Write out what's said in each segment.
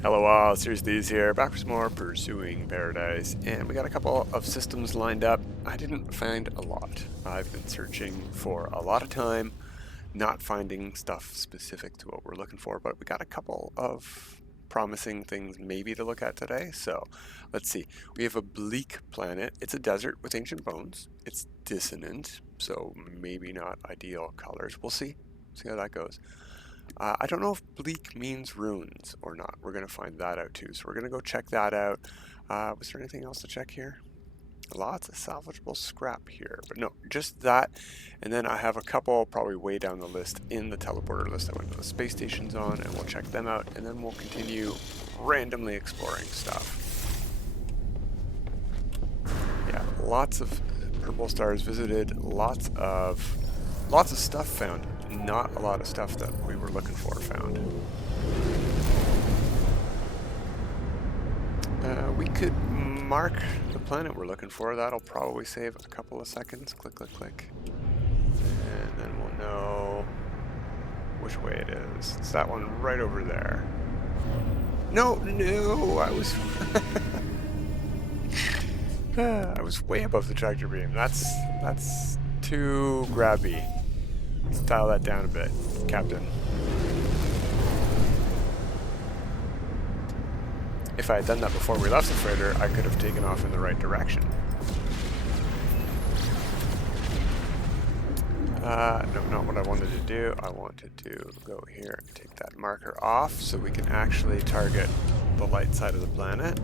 Hello all, Series These here, back with some more Pursuing Paradise, and we got a couple of systems lined up. I didn't find a lot. I've been searching for a lot of time, not finding stuff specific to what we're looking for, but we got a couple of promising things maybe to look at today. So let's see. We have a bleak planet. It's a desert with ancient bones. It's dissonant, so maybe not ideal colors. We'll see. See how that goes. I don't know if bleak means ruins or not. We're going to find that out too. So we're going to go check that out. Was there anything else to check here? Lots of salvageable scrap here, but no, just that. And then I have a couple probably way down the list in the teleporter list that went to the space stations on, and we'll check them out. And then we'll continue randomly exploring stuff. Yeah, lots of purple stars visited, lots of stuff found. Not a lot of stuff that we were looking for found. We could mark the planet we're looking for. That'll probably save a couple of seconds. Click, click, click. And then we'll know which way it is. It's that one right over there. No, I was... I was way above the tractor beam. That's too grabby. Let's dial that down a bit, Captain. If I had done that before we left the freighter, I could have taken off in the right direction. No, not what I wanted to do. I wanted to go here and take that marker off so we can actually target the light side of the planet.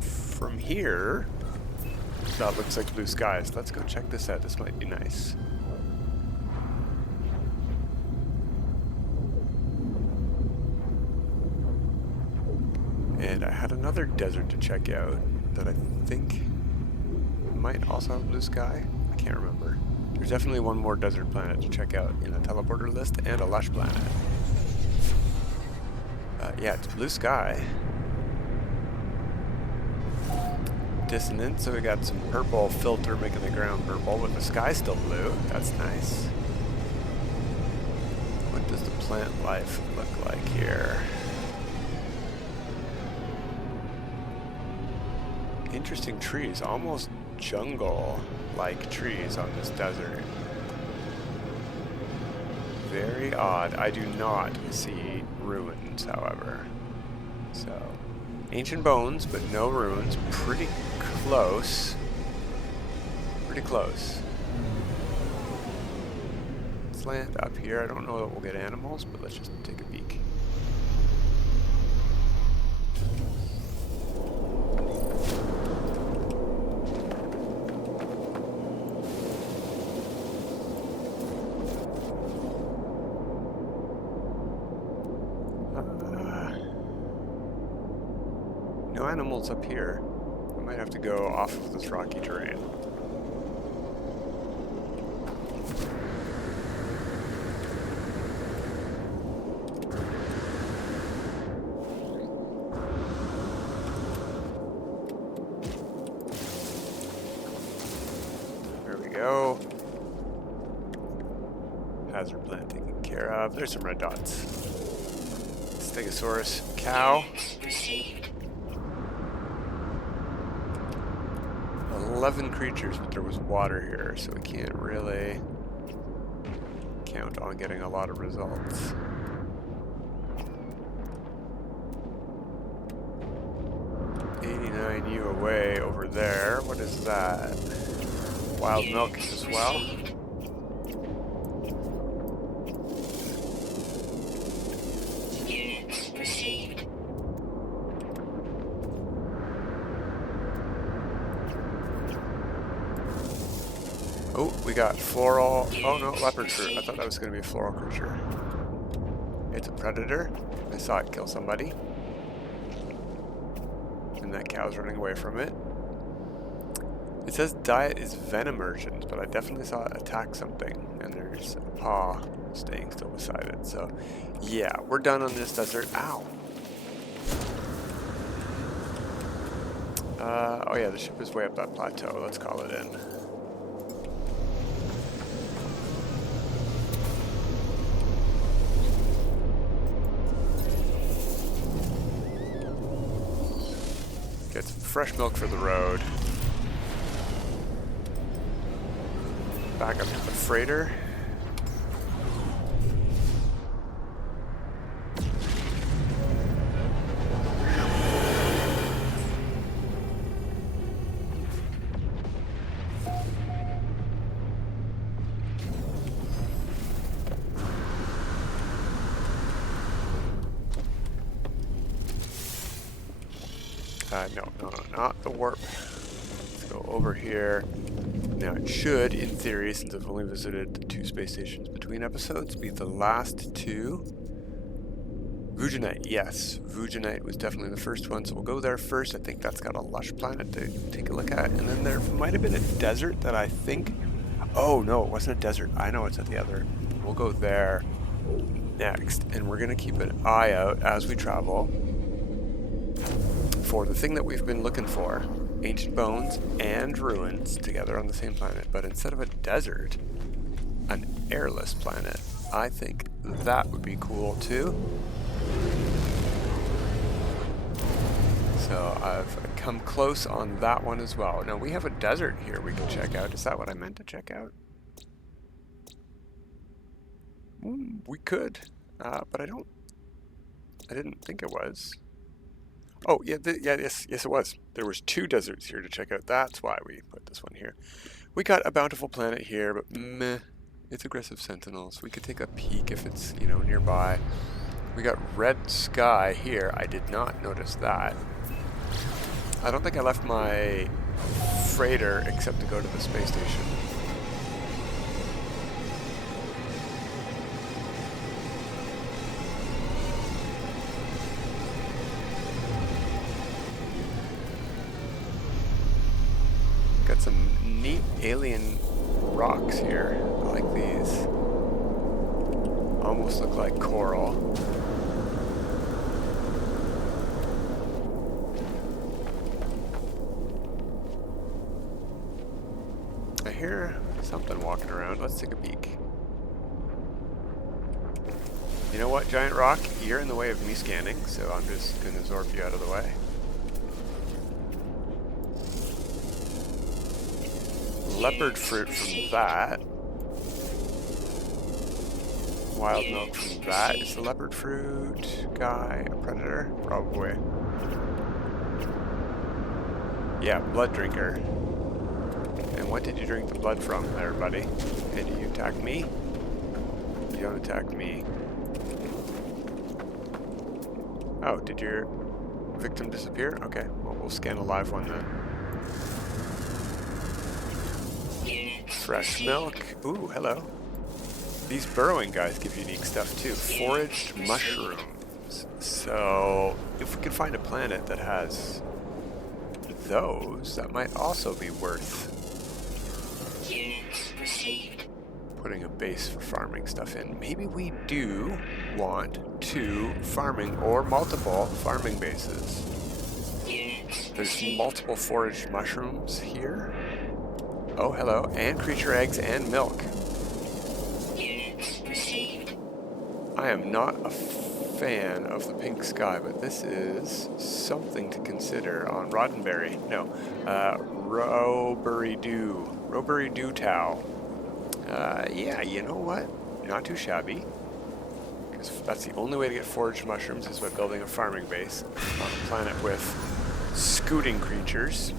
From here, that looks like blue skies. Let's go check this out. This might be nice. And I had another desert to check out that I think might also have blue sky. I can't remember. There's definitely one more desert planet to check out in the teleporter list, and a lush planet. Yeah, it's blue sky. Dissonant, so we got some purple filter making the ground purple, but the sky's still blue. That's nice. What does the plant life look like here? Interesting trees, almost jungle-like trees on this desert. Very odd. I do not see ruins, however. So, ancient bones, but no ruins. Pretty close. Pretty close. Let's land up here. I don't know that we'll get animals, but let's just take a peek. No animals up here. I might have to go off of this rocky terrain. There we go. Hazard plant taken care of. There's some red dots. Stegosaurus cow. 11 creatures, but there was water here, so we can't really count on getting a lot of results. $89 away over there. What is that? Wild milk as well. Oh, we got floral. Oh no, leopard fruit. I thought that was going to be a floral creature. It's a predator. I saw it kill somebody. And that cow's running away from it. It says diet is venemergent, but I definitely saw it attack something. And there's a paw staying still beside it. So, yeah, we're done on this desert. Ow. Oh yeah, the ship is way up that plateau. Let's call it in. Get some fresh milk for the road. Back up to the freighter. No, not the warp. Let's go over here. Now it should, in theory, since I've only visited the 2 space stations between episodes, be the last 2. Vujonite, yes. Vujonite was definitely the first one, so we'll go there first. I think that's got a lush planet to take a look at. And then there might have been a desert that I think... Oh, no, it wasn't a desert. I know it's at the other. We'll go there next. And we're going to keep an eye out as we travel for the thing that we've been looking for. Ancient bones and ruins together on the same planet. But instead of a desert, an airless planet. I think that would be cool too. So I've come close on that one as well. Now we have a desert here we can check out. Is that what I meant to check out? We could, but I didn't think it was. Oh, yeah, yes, it was. There was 2 deserts here to check out. That's why we put this one here. We got a bountiful planet here, but meh, it's aggressive sentinels. We could take a peek if it's, nearby. We got red sky here. I did not notice that. I don't think I left my freighter except to go to the space station. Got some neat alien rocks here. I like these. Almost look like coral. I hear something walking around. Let's take a peek. You know what, giant rock? You're in the way of me scanning, so I'm just going to zorp you out of the way. Leopard fruit from that. Wild milk from that. Is the leopard fruit guy a predator? Probably. Yeah, blood drinker. And what did you drink the blood from there, buddy? And do you attack me? You don't attack me. Oh, did your victim disappear? Okay, well, we'll scan a live one then. Fresh milk. Ooh, hello. These burrowing guys give unique stuff too. Foraged mushrooms. So, if we can find a planet that has those, that might also be worth putting a base for farming stuff in. Maybe we do want 2 farming or multiple farming bases. There's multiple foraged mushrooms here. Oh, hello. And creature eggs and milk. I am not a fan of the pink sky, but this is something to consider on Roddenberry. No, Rowberry Dew Tau. Yeah, you know what? Not too shabby. Because that's the only way to get foraged mushrooms is by building a farming base on a planet with scooting creatures.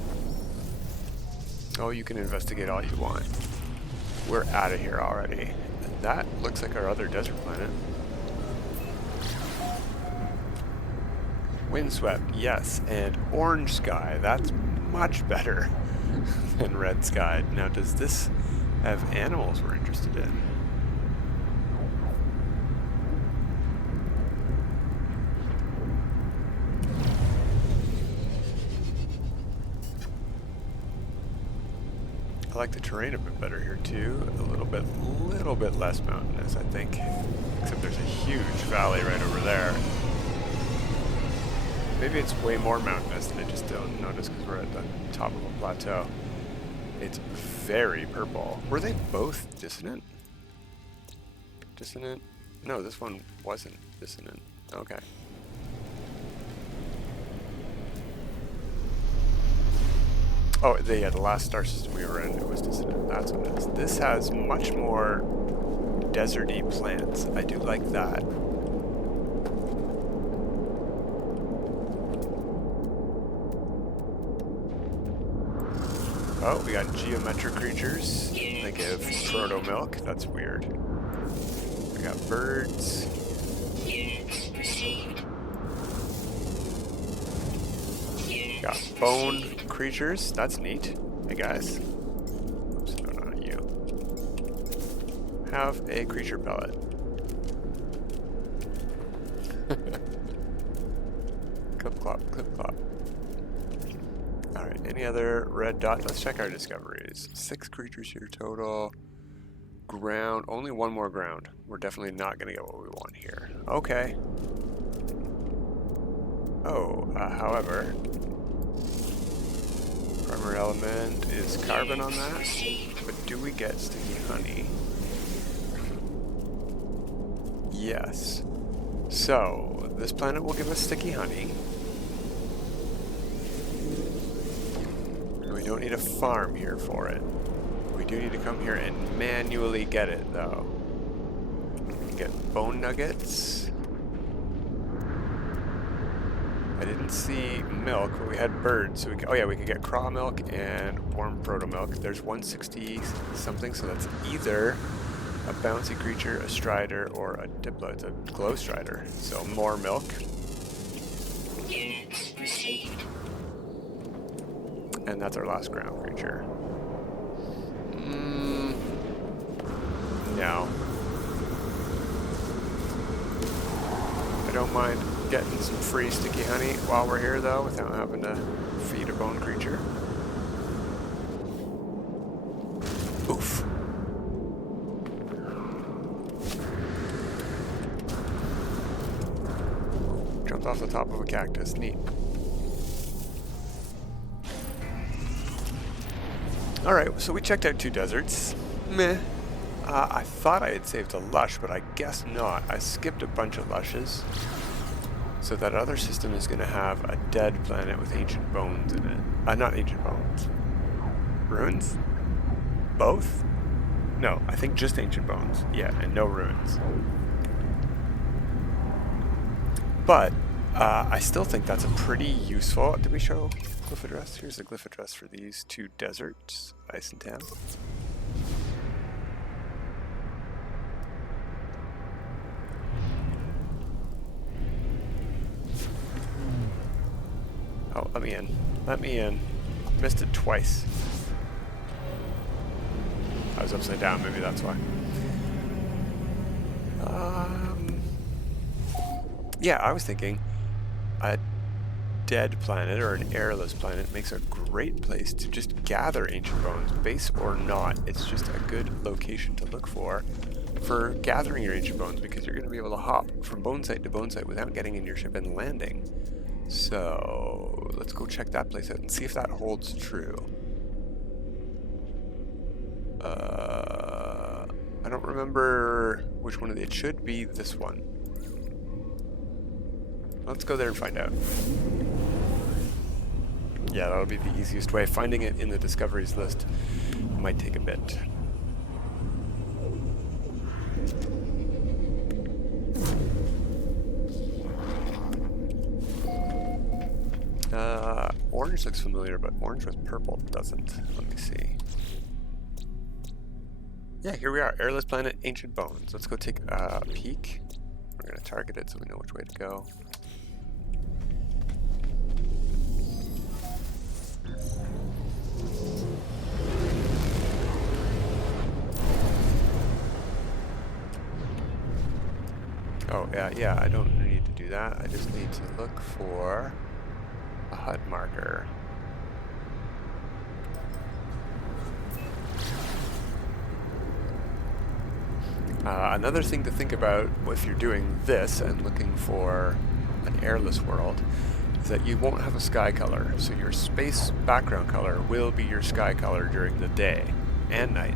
Oh, you can investigate all you want. We're out of here already. And that looks like our other desert planet. Windswept, yes, and orange sky. That's much better than red sky. Now, does this have animals we're interested in? I like the terrain a bit better here too. A little bit less mountainous, I think. Except there's a huge valley right over there. Maybe it's way more mountainous and I just don't notice because we're at the top of a plateau. It's very purple. Were they both dissonant? Dissonant? No, this one wasn't dissonant. Okay. Oh, yeah, the last star system we were in, it was distant. That's what it is. This has much more deserty plants. I do like that. Oh, we got geometric creatures. They give proto milk. That's weird. We got birds. Got bone creatures. That's neat. Hey guys. Oops, no, not you. Have a creature pellet. Clip clop, clip clop. Alright, any other red dot? Let's check our discoveries. 6 creatures here total. Ground, only 1 more ground. We're definitely not going to get what we want here. Okay. Oh, however, primary element is carbon on that, but do we get sticky honey? Yes. So, this planet will give us sticky honey. We don't need a farm here for it. We do need to come here and manually get it, though. We can get bone nuggets. I didn't see milk, but we had birds, so we could, oh yeah, we could get craw milk and warm proto milk. There's 160 something, so that's either a bouncy creature, a strider, or a diplo. It's a glow strider, so more milk. And that's our last ground creature. No. I don't mind getting some free sticky honey while we're here, though, without having to feed a bone creature. Oof. Jumped off the top of a cactus. Neat. Alright, so we checked out 2 deserts. Meh. I thought I had saved a lush, but I guess not. I skipped a bunch of lushes. So that other system is going to have a dead planet with ancient bones in it. Not ancient bones. Ruins? Both? No, I think just ancient bones. Yeah, and no ruins. But I still think that's a pretty useful... Did we show glyph address? Here's the glyph address for these 2 deserts. Eissentam. Oh, let me in. Let me in. Missed it twice. I was upside down, maybe that's why. Yeah, I was thinking a dead planet or an airless planet makes a great place to just gather ancient bones, base or not. It's just a good location to look for gathering your ancient bones, because you're going to be able to hop from bone site to bone site without getting in your ship and landing. So let's go check that place out and see if that holds true. I don't remember which one of it should be this one. Let's go there and find out. Yeah, that'll be the easiest way. Finding it in the discoveries list might take a bit. Orange looks familiar, but orange with purple doesn't. Let me see. Yeah, here we are. Airless planet, ancient bones. Let's go take a peek. We're going to target it so we know which way to go. Oh, yeah, I don't need to do that. I just need to look for a HUD marker. Another thing to think about if you're doing this and looking for an airless world is that you won't have a sky color. So your space background color will be your sky color during the day and night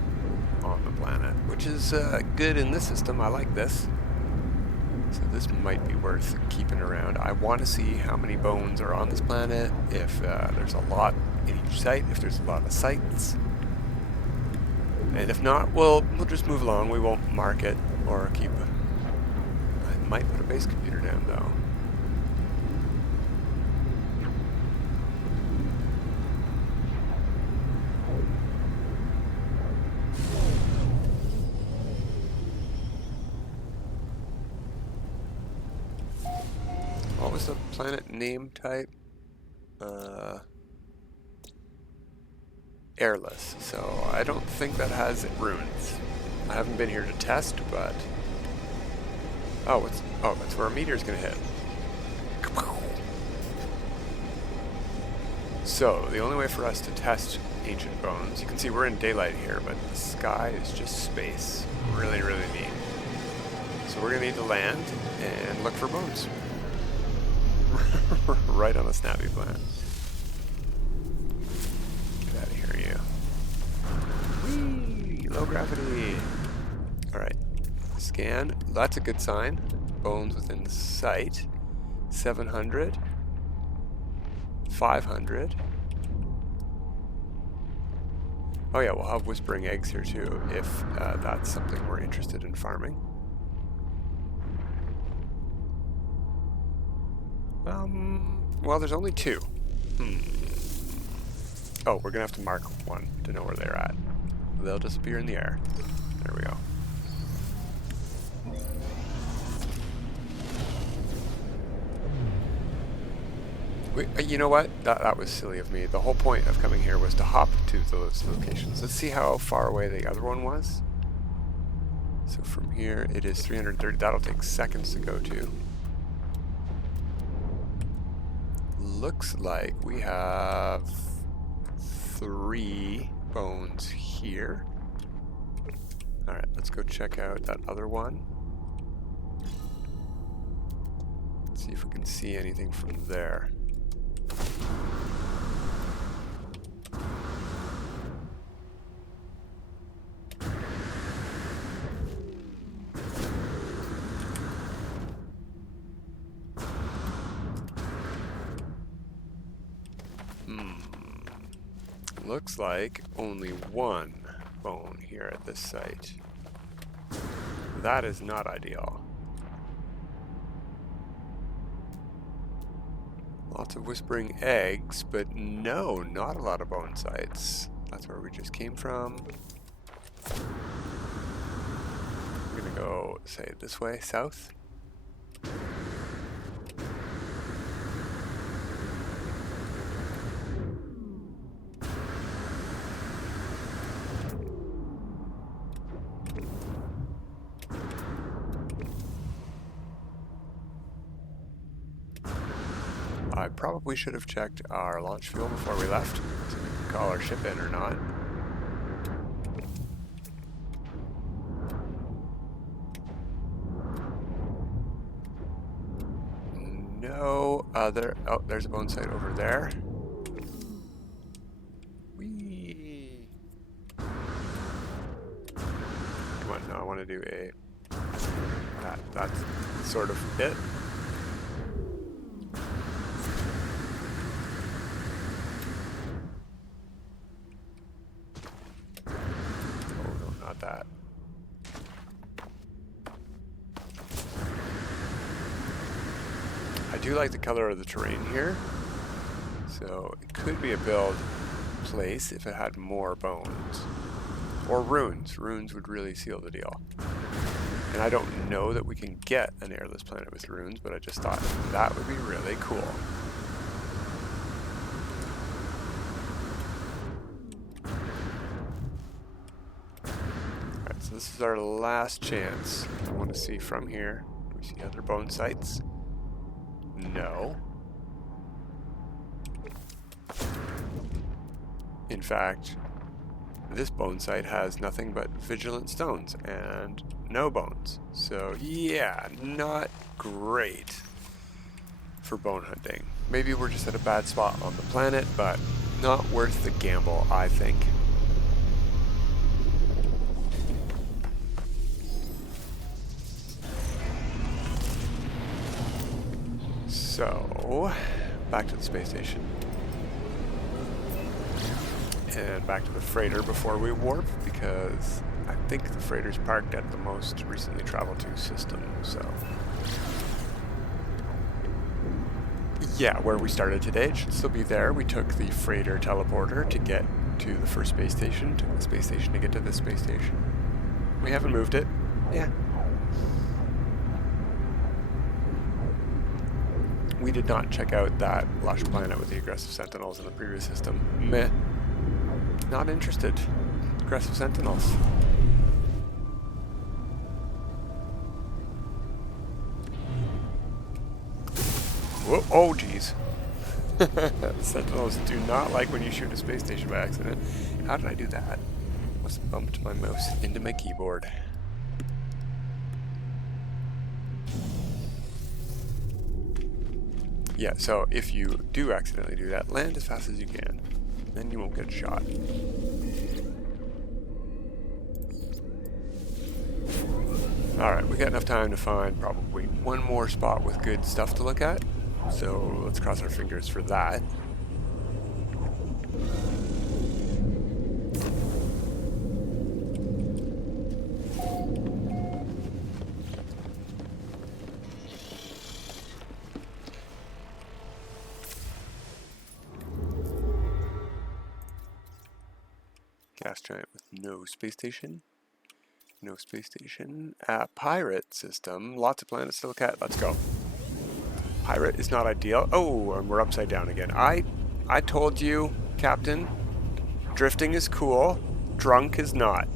on the planet, which is good in this system. I like this. So this might be worth keeping around. I want to see how many bones are on this planet, if there's a lot in each site, if there's a lot of sites. And if not, we'll just move along. We won't mark it or keep... I might put a base computer down, though. What was the planet name type? Airless. So I don't think that has ruins. I haven't been here to test, but... Oh, that's where a meteor's gonna hit. So, the only way for us to test ancient bones, you can see we're in daylight here, but the sky is just space. Really, really neat. So we're gonna need to land and look for bones. Right on a snappy plan. Get out of here, you. Whee! Low gravity. Alright. Scan. That's a good sign. Bones within sight. 700. 500. Oh yeah, we'll have whispering eggs here too, if that's something we're interested in farming. Well, there's only 2. Oh, we're gonna have to mark one to know where they're at. They'll disappear in the air. There we go. Wait, you know what? That was silly of me. The whole point of coming here was to hop to those locations. Let's see how far away the other one was. So from here, it is 330. That'll take seconds to go to. Looks like we have 3 bones here. Alright, let's go check out that other one. Let's see if we can see anything from there. Looks like only 1 bone here at this site. That is not ideal. Lots of whispering eggs, but no, not a lot of bone sites. That's where we just came from. We're gonna go, say, this way, south. I probably should have checked our launch fuel before we left, so we can call our ship in or not. No other... Oh, there's a bone site over there. Whee! Come on, no, I want to do a... That's sort of it. That. I do like the color of the terrain here, so it could be a build place if it had more bones. Or runes. Runes would really seal the deal. And I don't know that we can get an airless planet with runes, but I just thought that would be really cool. So this is our last chance. I want to see from here. Do we see other bone sites? No. In fact, this bone site has nothing but vigilant stones and no bones. So yeah, not great for bone hunting. Maybe we're just at a bad spot on the planet, but not worth the gamble, I think. So, back to the space station. And back to the freighter before we warp, because I think the freighter's parked at the most recently traveled to system, so... Yeah, where we started today, it should still be there. We took the freighter teleporter to get to the first space station, took the space station to get to this space station. We haven't moved it. Yeah. We did not check out that lush planet with the aggressive sentinels in the previous system. Meh. Not interested. Aggressive sentinels. Whoa, oh geez. Sentinels do not like when you shoot a space station by accident. How did I do that? Must have bumped my mouse into my keyboard. Yeah, so if you do accidentally do that, land as fast as you can. Then you won't get shot. Alright, we got enough time to find probably one more spot with good stuff to look at. So let's cross our fingers for that. Gas giant with no space station. No space station. Pirate system. Lots of planets to look at. Let's go. Pirate is not ideal. Oh, and we're upside down again. I told you, Captain. Drifting is cool. Drunk is not.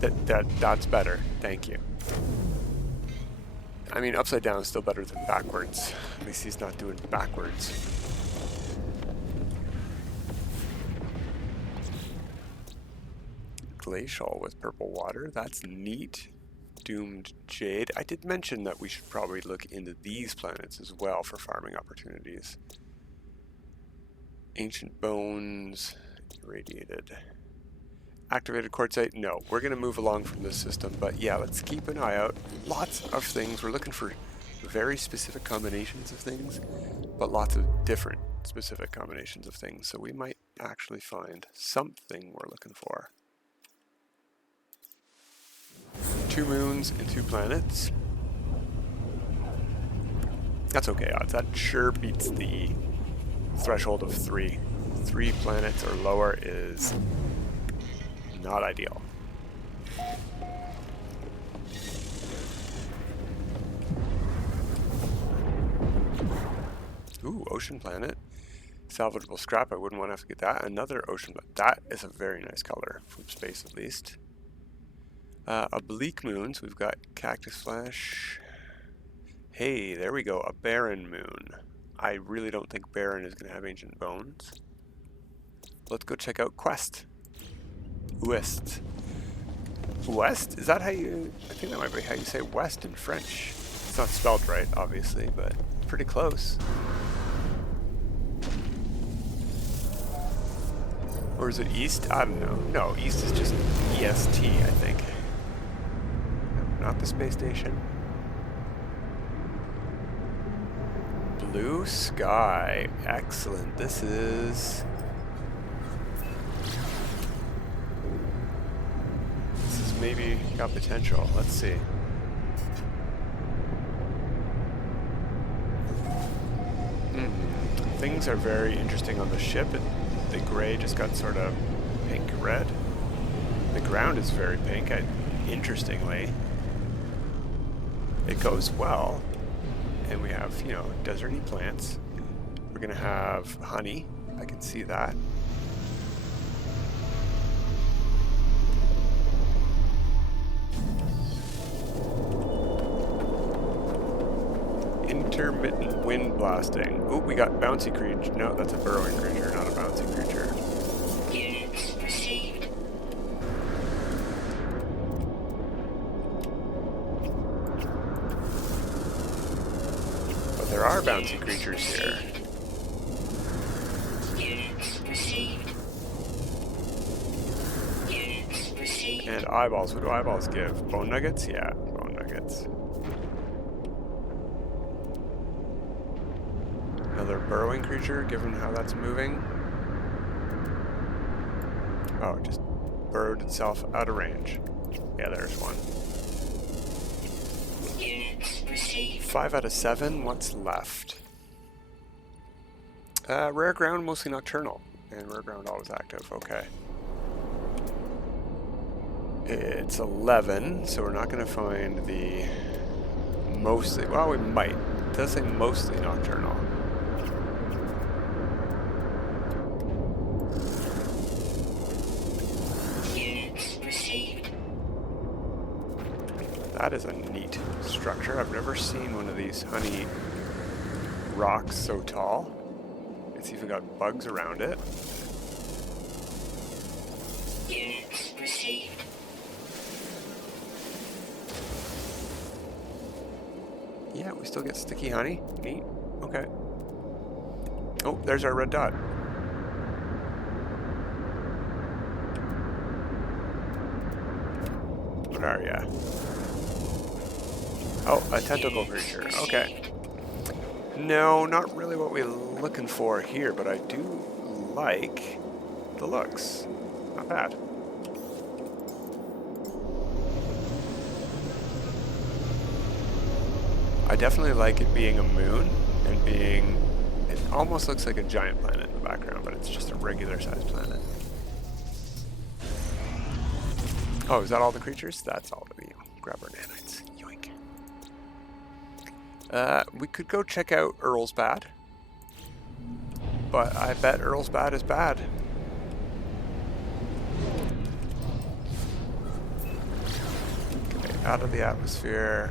That's better. Thank you. I mean, upside down is still better than backwards. At least he's not doing backwards. Glacial with purple water. That's neat. Doomed jade. I did mention that we should probably look into these planets as well for farming opportunities. Ancient bones. Irradiated. Activated quartzite. No, we're going to move along from this system, but yeah, let's keep an eye out. Lots of things. We're looking for very specific combinations of things, but lots of different specific combinations of things, so we might actually find something we're looking for. 2 moons and 2 planets. That's okay odds. That sure beats the threshold of 3. 3 planets or lower is not ideal. Ooh, ocean planet. Salvageable scrap. I wouldn't want to have to get that. Another ocean planet. That is a very nice color from space, at least. Oblique moons, we've got cactus flesh. Hey, there we go, a barren moon. I really don't think barren is going to have ancient bones. Let's go check out Quest. West. West? Is that how you... I think that might be how you say west in French. It's not spelled right, obviously, but it's pretty close. Or is it east? I don't know. No, east is just EST, I think. Not the space station. Blue sky. Excellent. This is maybe got potential. Let's see. Things are very interesting on the ship. The gray just got sort of pink-red. The ground is very pink, interestingly. It goes well, and we have, you know, deserty plants. We're gonna have honey. I can see that. Intermittent wind blasting. Ooh, we got bouncy creature. No, that's a burrowing creature, not a bouncy creature. Units received. But there are bouncy creatures here. Units received. Units received. And eyeballs. What do eyeballs give? Bone nuggets? Yeah, bone nuggets. Another burrowing creature, given how that's moving. Oh, it just burrowed itself out of range. Yeah, there's one. Units received. 5 out of 7. What's left? Rare ground, mostly nocturnal. And rare ground always active. Okay. It's 11, so we're not going to find the mostly... Well, we might. It does say mostly nocturnal. Units received. That is a neat structure. I've never seen one of these honey rocks so tall. It's even got bugs around it. Units received. Yeah, we still get sticky honey. Neat. Okay. Oh, there's our red dot. What are ya? Oh, a tentacle creature. Okay. No, not really what we're looking for here, but I do like the looks. Not bad. I definitely like it being a moon and being... It almost looks like a giant planet in the background, but it's just a regular sized planet. Oh, is that all the creatures? That's all the grab our nanites. Yoink. We could go check out Earl's Bad, but I bet Earl's Bad is bad. Okay, out of the atmosphere,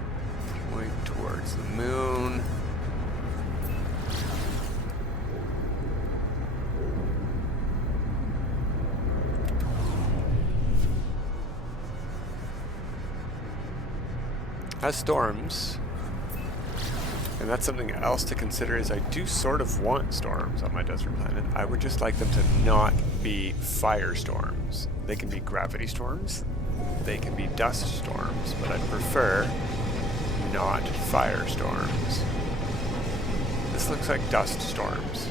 point towards the moon. Has storms, and that's something else to consider. Is I do sort of want storms on my desert planet. I would just like them to not be firestorms. They can be gravity storms, they can be dust storms, but I'd prefer not firestorms. This looks like dust storms.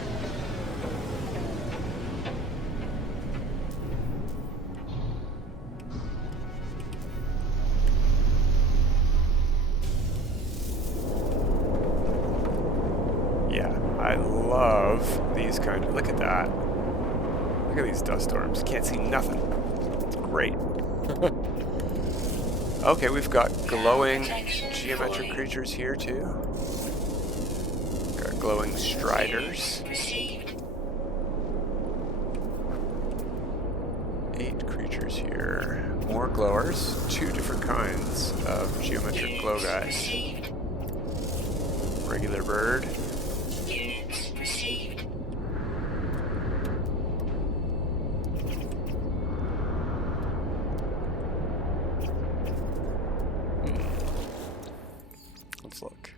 I love these kind of... Look at that. Look at these dust storms. Can't see nothing. Great. Okay, we've got glowing geometric creatures here too. Got glowing striders. 8 creatures here. More glowers. 2 different kinds of geometric glow guys. Regular bird. Look.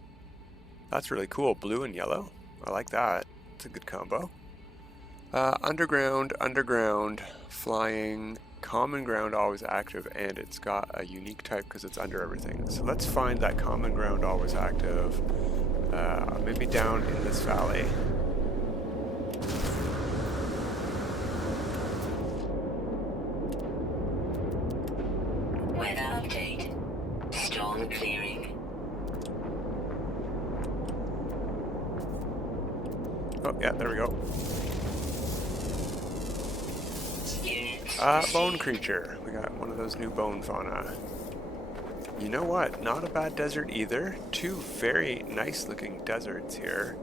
That's really cool. Blue and yellow. I like that. It's a good combo. Underground, flying, common ground always active, and it's got a unique type because it's under everything. So let's find that common ground always active. Maybe down in this valley. Weather update. Storm clearing. Oh, yeah, there we go. Bone creature. We got one of those new bone fauna. You know what? Not a bad desert either. 2 very nice looking deserts here.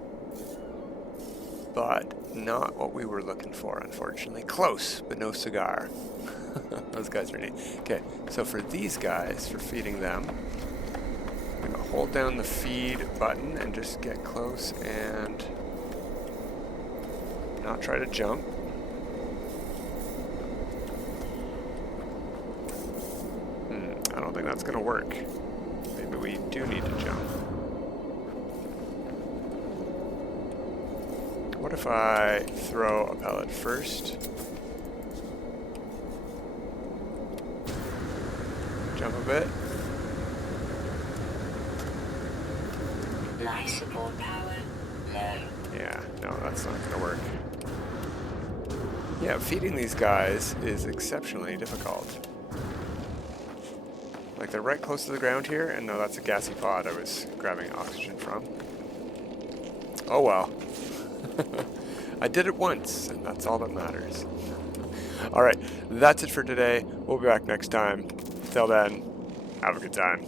But not what we were looking for, unfortunately. Close, but no cigar. Those guys are neat. Okay, so for these guys, for feeding them, I'm going to hold down the feed button and just get close and not try to jump. I don't think that's going to work. Maybe we do need to jump. What if I throw a pellet first? Jump a bit. Life support power low. Yeah. No, that's not going to work. Yeah, feeding these guys is exceptionally difficult. Like, they're right close to the ground here, and no, that's a gassy pod I was grabbing oxygen from. Oh well. I did it once, and that's all that matters. Alright, that's it for today. We'll be back next time. Till then, have a good time.